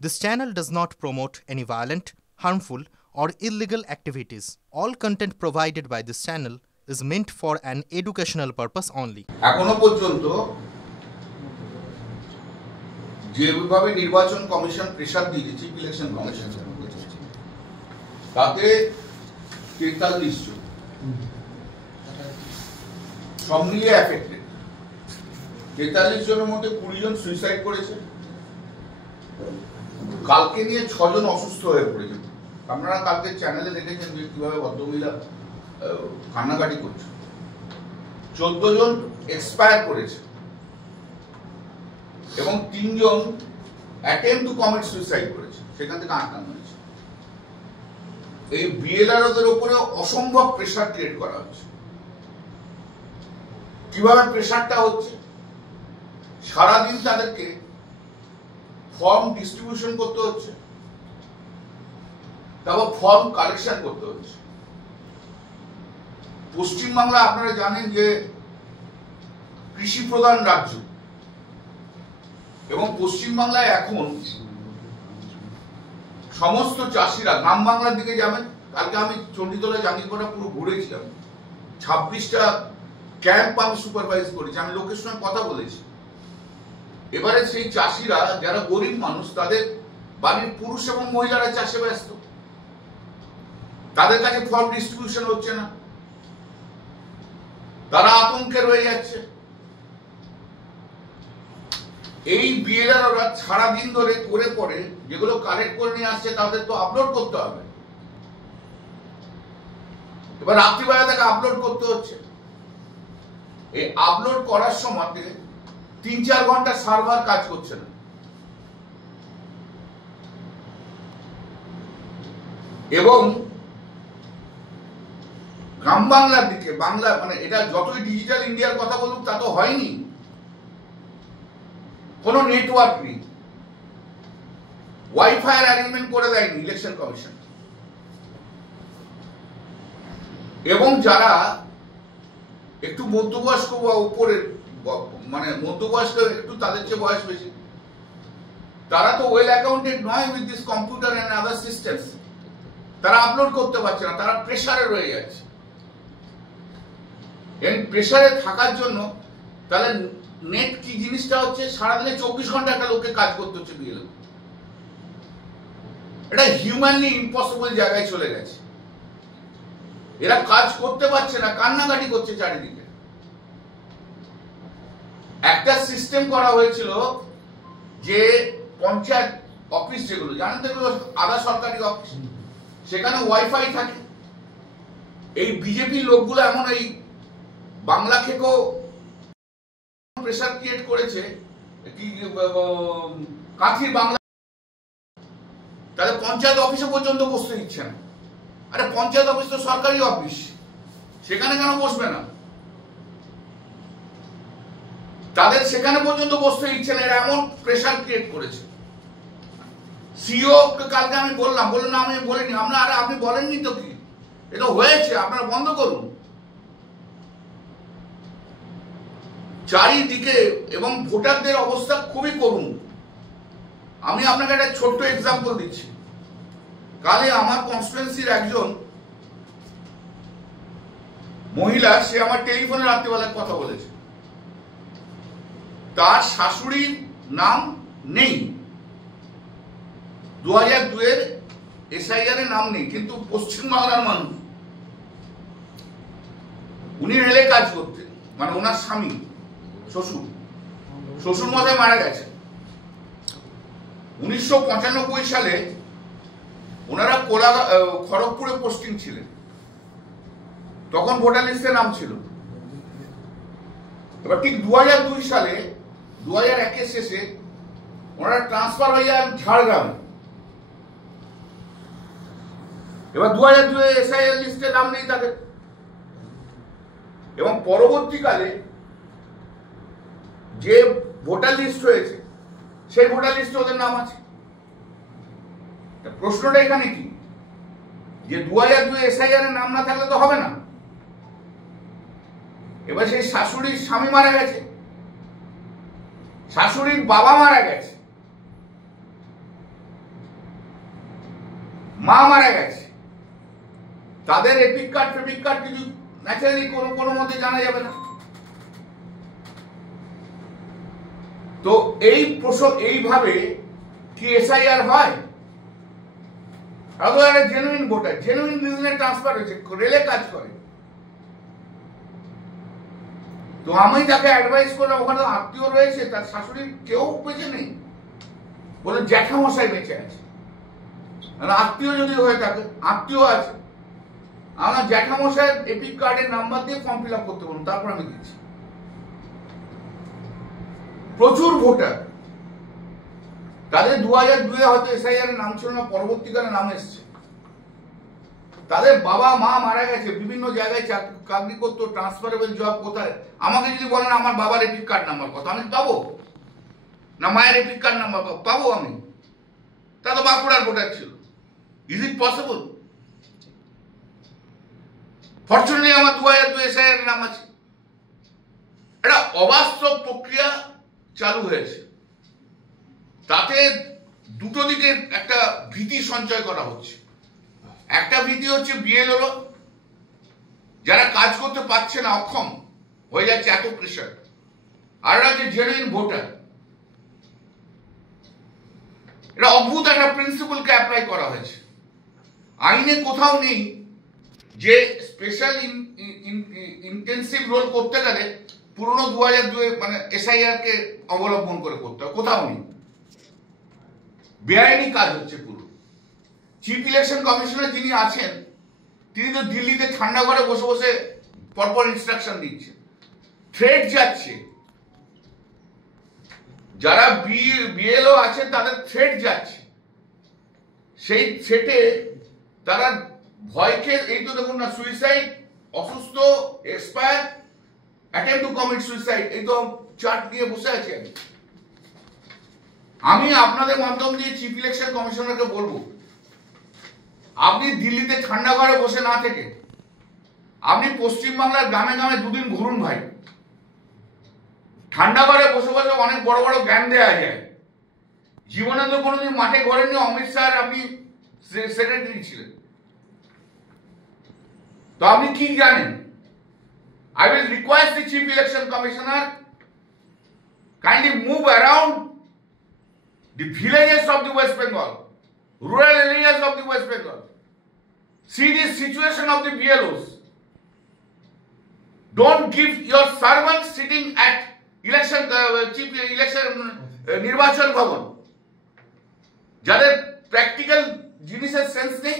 This channel does not promote any violent, harmful, or illegal activities. All content provided by this channel is meant for an educational purpose only. এখনো পর্যন্ত যেভাবে নির্বাচন commission pressure দিয়েছে election commission তাতে 43 জন সব মিলিয়ে এফেক্টেড। 43 জনের মধ্যে 20 জন সুইসাইড করেছে। কালকে নিয়ে 6 জন অসুস্থ হয়ে পড়েছে। আপনারা কালকে চ্যানেলে দেখেছেন যে কিভাবে ভদ্রমহিলা কান্নাকাটি করছে। 14 জন এক্সপায়ার করেছে এবং 3 জন অ্যাটেম্প টু কমিট সুইসাইড করেছে, সেখান থেকে আটকানো হয়েছে। এই বিএলআরওদের উপরে অসম্ভব প্রেসার ক্রিয়েট করা হচ্ছে। কিভাবে প্রেসারটা হচ্ছে? সারাদিন তাদেরকে ফর্ম ডিস্ট্রিবিউশন করতে হচ্ছে, তারপর ফর্ম কালেকশন করতে হচ্ছে। পশ্চিমবাংলা আপনারা জানেন যে কৃষি প্রধান রাজ্য এবং পশ্চিমবাংলায় এখন সমস্ত চাষিরা গ্রাম বাংলার দিকে যাবেন। কালকে আমি চণ্ডীতলা জাঙ্গিপাড়া পুরো ঘুরেছিলাম। 26টা ক্যাম্প আমি সুপারভাইজ করেছি, আমি লোকের সঙ্গে কথা বলেছি। এবারে সেই চাষিরা যারা গরিব মানুষ, তাদের বাড়ির পুরুষ এবং মহিলারা চাষে ব্যস্ত, তাদের কাছে ফর্ম ডিস্ট্রিবিউশন হচ্ছে না, তারা আতঙ্কে রয়ে যাচ্ছে। এই বিএলআরওরা সারাদিন ধরে করে পরে যেগুলো কালেক্ট করে নিয়ে আসছে তাদের তো আপলোড করতে হবে। এবার রাত্রিবেলা তাকে আপলোড করতে হচ্ছে। এই আপলোড করার সময় 3-4 ঘন্টা সার্ভার কাজ করছে না। এবং গ্রাম বাংলার দিকে বাংলা মানে এটা যতই ডিজিটাল ইন্ডিয়ার কথা বলুক তা তো হয়নি, কোনো নেটওয়ার্ক নেই, ওয়াইফাই অ্যারেঞ্জমেন্ট করে দেয়নি ইলেকশন কমিশন। এবং যারা একটু মধ্যবয়স্ক বা উপরের মানে মধ্যবয়স্ক একটু তাদের চেয়ে বয়স বেশি, তারা তো ওয়েল অ্যাকাউন্টেড নয় with this computer and other systems. তারা আপলোড করতে পারছে না, তারা প্রেসারে রয়ে যাচ্ছে। এই প্রেসারে থাকার জন্য তাহলে নেট কি জিনিসটা হচ্ছে, সারাদিনে 24 ঘন্টা একটা লোককে কাজ করতে হচ্ছে বিএলও। এটা হিউম্যানলি ইম্পসিবল জায়গায় চলে গেছে। এরা কাজ করতে পারছে না, কান্নাকাটি করছে চারিদিকে। একটা সিস্টেম করা হয়েছিল যে পঞ্চায়েত অফিস যেগুলো জানেন তো, এগুলো আধা সরকারি অফিস, সেখানে ওয়াইফাই থাকে। এই বিজেপি লোকগুলো এমন এই বাংলা খেকো প্রেসার ক্রিয়েট করেছে কি কাঁথির বাংলা, তাদের পঞ্চায়েত অফিসে পর্যন্ত বসতে দিচ্ছে না। আরে পঞ্চায়েত অফিস তো সরকারি অফিস, সেখানে কেন বসবে না? তাদের সেখানে পর্যন্ত বসতে দিচ্ছে না। এরা এমন প্রেসার ক্রিয়েট করেছে। সিও কালকে আমি বললাম, বললেন না আমি বলিনি। আরে আপনি বলেননি তো, কি এটা হয়েছে, আপনারা বন্ধ করুন চারিদিকে। এবং ভোটারদের অবস্থা খুবই করুণ। আমি আপনাকে একটা ছোট্ট এক্সাম্পল দিচ্ছি। কালে আমার কনস্টিটুয়েন্সির একজন মহিলা, সে আমার টেলিফোনে রাত্রিবেলায় কথা বলেছে। তার শাশুড়ির নাম নেই, 2002-এর এসআইআর এর নাম নেই, কিন্তু পশ্চিমবাংলার মানুষ। উনি রেলে কাজ করতেন, মানে ওনার স্বামী শ্বশুর মশাই মারা গেছে 1995 সালে। ওনারা খড়গপুরে পোস্টিং ছিলেন, তখন ভোটার লিস্টে নাম ছিল। এবার ঠিক 2002 সালে 2001-এর শেষে ওনারা ট্রান্সফার হয়ে যান ঝাড়গ্রামে। এবার 2002-এ এসআইআর লিস্টে নাম নেই তাদের। এবং পরবর্তীকালে যে ভোটার লিস্ট হয়েছে সেই ভোটার লিস্টে ওদের নাম আছে। প্রশ্নটা এখানে কি, যে 2002 এসআইআর এর নাম না থাকলে তো হবে না। এবার সেই শাশুড়ির স্বামী মারা গেছে, শাশুড়ির বাবা মারা গেছে, মা মারা গেছে, তাদের এপিক কার্ড ফেপিক কার্ড কিছু ন্যাচারালি কোনো মতে জানা যাবে না। তো এই প্রসঙ্গ এইভাবে কি এসআইআর হয়? একটা জেনুইন ভোটার, জেনুইন রিজনে ট্রান্সফার হয়েছে, রেলে কাজ করে, তো আমি তাকে অ্যাডভাইস করলাম, ওখানে আত্মীয় রয়েছে, তার শাশুড়ির কেউ বেঁচে নেই, বলে জ্যাঠামশাই বেঁচে আছে। আত্মীয় যদি হয়ে থাকে, আত্মীয় আছে, আমার জ্যাঠামশাইয়ের এপিক কার্ডের নাম্বার দিয়ে ফর্ম ফিল আপ করতে বলুন, তারপর আমি দিচ্ছি। প্রচুর ভোটার, তাদের 2002-এ হয়তো এসআইআর নাম ছিল না, পরবর্তীকালে নাম এসছে, তাদের বাবা মা মারা গেছে, বিভিন্ন জায়গায় চাকরি করতো, ট্রান্সফারেবল জব কোথায়। আমাকে যদি বলেন আমার বাবার এপিক কার্ড নাম্বার কত, আমি পাবো না? মায়ের এপিক কার্ড নাম্বার পাবো আমি? তা তো বাঁকুড়ার ভোটার ছিল। Is it possible? ফরচুনেটলি আমার 2002 এসআইআর নাম আছে। এটা অবাস্তব প্রক্রিয়া চালু হয়েছে, তাতে দুটো দিকে একটা ভীতি সঞ্চয় করা হচ্ছে। একটা ভীতি হচ্ছে বিএলও যারা কাজ করতে পারছে না, অক্ষম হয়ে যাচ্ছে, এত প্রেশার। আর হচ্ছে জেনুইন ভোটার। এটা অদ্ভুত একটা প্রিন্সিপালকে অ্যাপ্লাই করা হয়েছে। আইনে কোথাও নেই যে স্পেশাল ইন্টেন্সিভ রোল করতে গেলে পুরনো 2002 মানে এসআইআর কে অবলম্বন করে করতে হবে, কোথাও নেই। বেআইনি কাজ হচ্ছে পুরো। চিফ ইলেকশন কমিশনার যিনি আছেন, তিনি তো দিল্লিতে ঠান্ডা ঘরে বসে বসে পরপর ইনস্ট্রাকশন দিচ্ছেন, থ্রেট যাচ্ছে, যারা বিএলও আছেন তাদের থ্রেট যাচ্ছে। সেই থ্রেটে তারা ভয়কে, এই তো দেখুন না, সুইসাইড, অসুস্থ, expire, attempt to commit suicide, এই তো চার্ট নিয়ে বসে আছি আমি আপনাদের মাধ্যম দিয়ে চিফ ইলেকশন কমিশনারকে বলবো, আপনি দিল্লিতে ঠান্ডা ঘরে বসে না থেকে আপনি পশ্চিমবাংলার গ্রামে গ্রামে দুদিন ঘুরুন ভাই। ঠান্ডা ঘরে বসে বসে অনেক বড় বড় জ্ঞান দেওয়া যায়। জীবনে তো কোনোদিন মাঠে ঘোরেননি, অমিত শাহ আপনি সেক্রেটারি ছিলেন, তো আপনি কি জানেন? I will request the Chief Election Commissioner kindly move around the villages of the West Bengal, rural areas of the West Bengal. See the situation of the BLOs. Don't give your servants sitting at election, chief election নির্বাচন ভবন, যাদের প্র্যাকটিক্যাল জিনিসের সেন্স নেই,